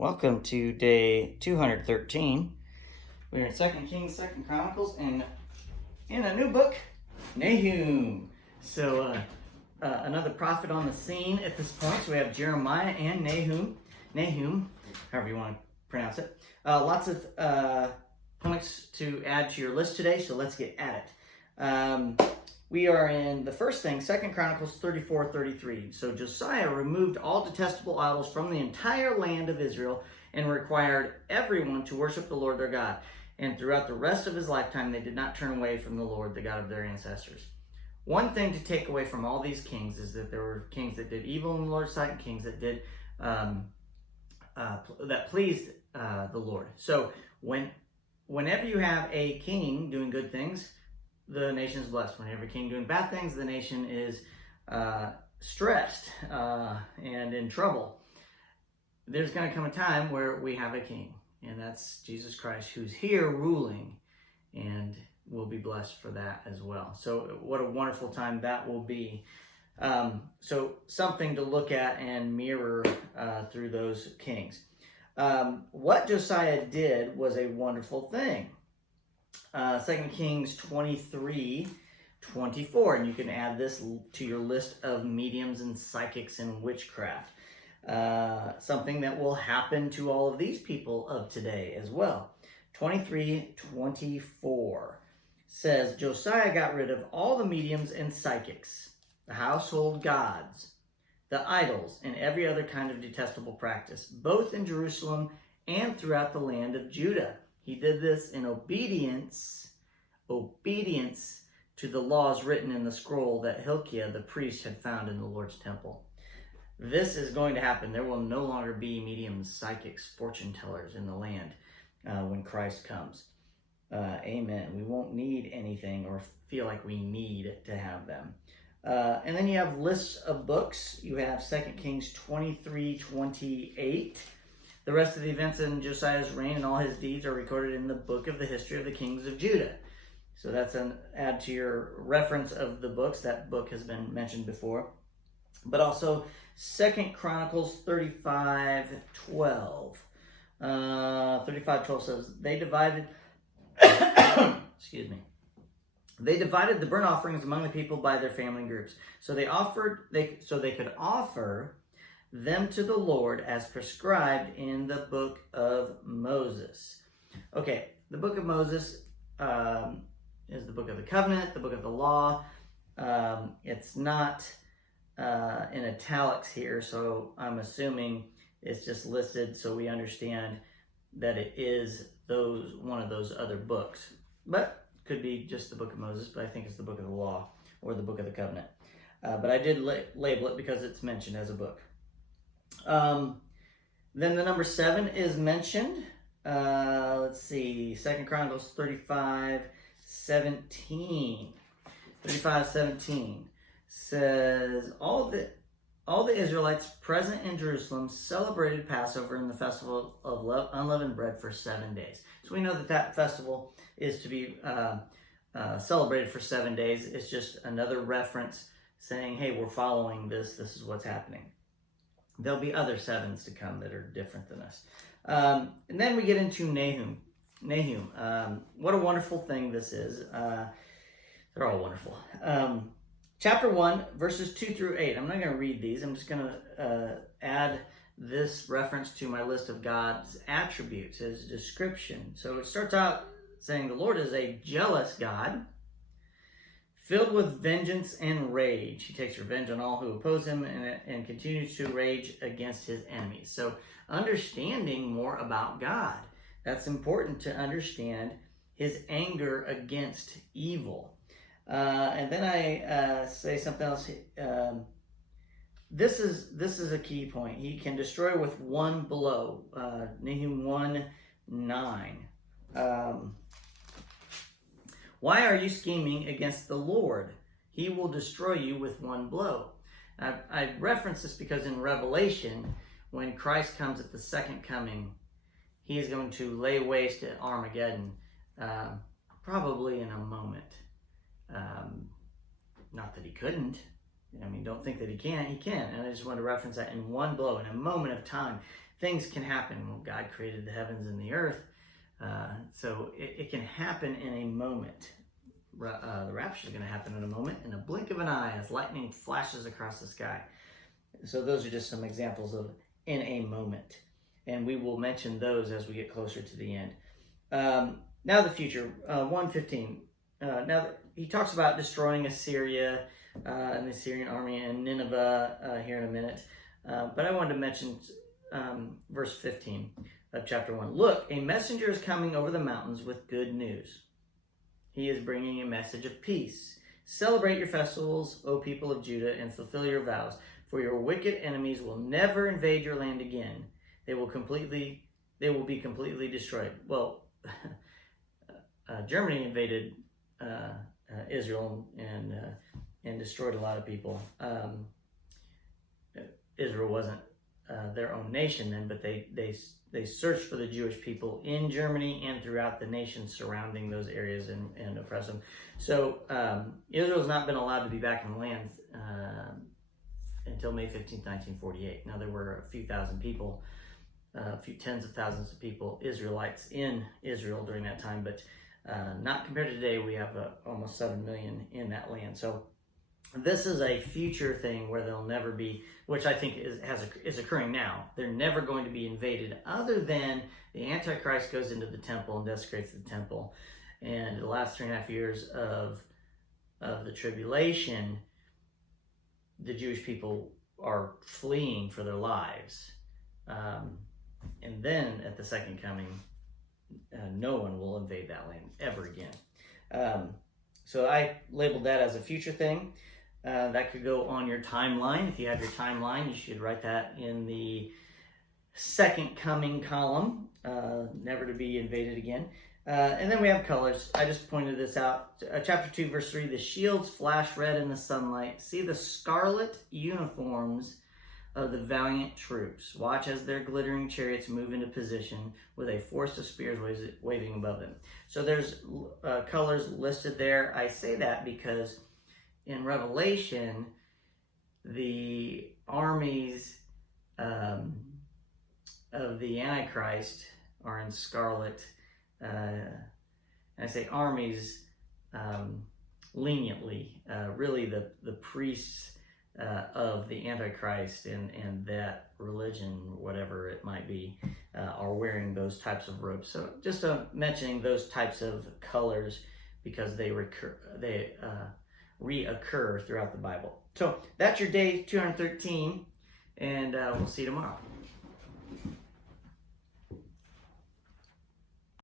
Welcome to day 213. We're in 2 Kings, 2 Chronicles, and in a new book, Nahum. So another prophet on the scene at this point. So we have Jeremiah and Nahum, however you want to pronounce it. Lots of points to add to your list today, so let's get at it. We are in the first thing, 2 Chronicles 34:33. So Josiah removed all detestable idols from the entire land of Israel and required everyone to worship the Lord their God. And throughout the rest of his lifetime, they did not turn away from the Lord, the God of their ancestors. One thing to take away from all these kings is that there were kings that did evil in the Lord's sight and kings that did that pleased the Lord. So whenever you have a king doing good things, the nation is blessed. Whenever a king doing bad things, the nation is stressed and in trouble. There's going to come a time where we have a king, and that's Jesus Christ, who's here ruling, and we'll be blessed for that as well. So what a wonderful time that will be. So something to look at and mirror through those kings. What Josiah did was a wonderful thing. 2 Kings 23:24, and you can add this to your list of mediums and psychics and witchcraft. Something that will happen to all of these people of today as well. 23:24 says, Josiah got rid of all the mediums and psychics, the household gods, the idols, and every other kind of detestable practice, both in Jerusalem and throughout the land of Judah. He did this in obedience to the laws written in the scroll that Hilkiah the priest had found in the Lord's temple. This is going to happen. There will no longer be mediums, psychics, fortune tellers in the land when Christ comes. Amen. We won't need anything or feel like we need to have them. And then you have lists of books. You have 2 Kings 23:28. The rest of the events in Josiah's reign and all his deeds are recorded in the book of the history of the kings of Judah. So that's an add to your reference of the books. That book has been mentioned before. But also 2 Chronicles 35:12. 35:12 says, they divided They divided the burnt offerings among the people by their family groups. So they could offer them to the Lord as prescribed in the book of Moses. Okay, the book of Moses is the book of the covenant, the book of the law. It's not in italics here, so I'm assuming it's just listed so we understand that it is one of those other books. But could be just the book of Moses, but I think it's the book of the law or the book of the covenant. But I did label it because it's mentioned as a book. Then the number 7 is mentioned. Let's see, 2 Chronicles 35:17. 35:17 says, all the Israelites present in Jerusalem celebrated Passover and the festival of unleavened bread for 7 days. So we know that festival is to be celebrated for 7 days. It's just another reference saying, hey, we're following this. This is what's happening. There'll be other 7s to come that are different than us. And then we get into Nahum. What a wonderful thing this is. They're all wonderful. Chapter 1, verses 2-8. I'm not going to read these. I'm just going to add this reference to my list of God's attributes, his description. So it starts out saying the Lord is a jealous God, filled with vengeance and rage. He takes revenge on all who oppose him and continues to rage against his enemies. So understanding more about God. That's important to understand his anger against evil. And then I say something else. This is a key point. He can destroy with one blow. Nahum 1:9. Why are you scheming against the Lord? He will destroy you with one blow. I reference this because in Revelation, when Christ comes at the second coming, he is going to lay waste at Armageddon, probably in a moment. Not that he couldn't. I mean, don't think that he can't. He can. And I just want to reference that in one blow, in a moment of time. things can happen. Well, God created the heavens and the earth, so it can happen in a moment. The rapture is going to happen in a moment, in a blink of an eye, as lightning flashes across the sky. So those are just some examples of in a moment, and we will mention those as we get closer to the end. Now the future, 1:15. Now he talks about destroying Assyria and the Assyrian army and Nineveh here in a minute. But I wanted to mention verse 15 of chapter 1. Look, a messenger is coming over the mountains with good news. He is bringing a message of peace. Celebrate your festivals, O people of Judah, and fulfill your vows, for your wicked enemies will never invade your land again. They will be completely destroyed. Well, Germany invaded Israel and destroyed a lot of people. Israel wasn't their own nation then, but they searched for the Jewish people in Germany and throughout the nations surrounding those areas and oppress them. So Israel's not been allowed to be back in the land until May 15th, 1948. Now there were a few thousand people, a few tens of thousands of people, Israelites in Israel during that time, but not compared to today. We have almost 7 million in that land. So this is a future thing where they'll never be, which I think is occurring now. They're never going to be invaded, other than the Antichrist goes into the temple and desecrates the temple. And the last 3.5 years of the tribulation, the Jewish people are fleeing for their lives. And then at the second coming, no one will invade that land ever again. So I labeled that as a future thing. That could go on your timeline. If you have your timeline, you should write that in the second coming column, never to be invaded again. And then we have colors. I just pointed this out. Chapter 2, verse 3, the shields flash red in the sunlight. See the scarlet uniforms of the valiant troops. Watch as their glittering chariots move into position with a force of spears waving above them. So there's colors listed there. I say that because in Revelation, the armies of the Antichrist are in scarlet. And I say armies leniently. Really, the priests of the Antichrist and that religion, whatever it might be, are wearing those types of robes. So just mentioning those types of colors because they reoccur throughout the Bible. So that's your day 213, and we'll see you tomorrow.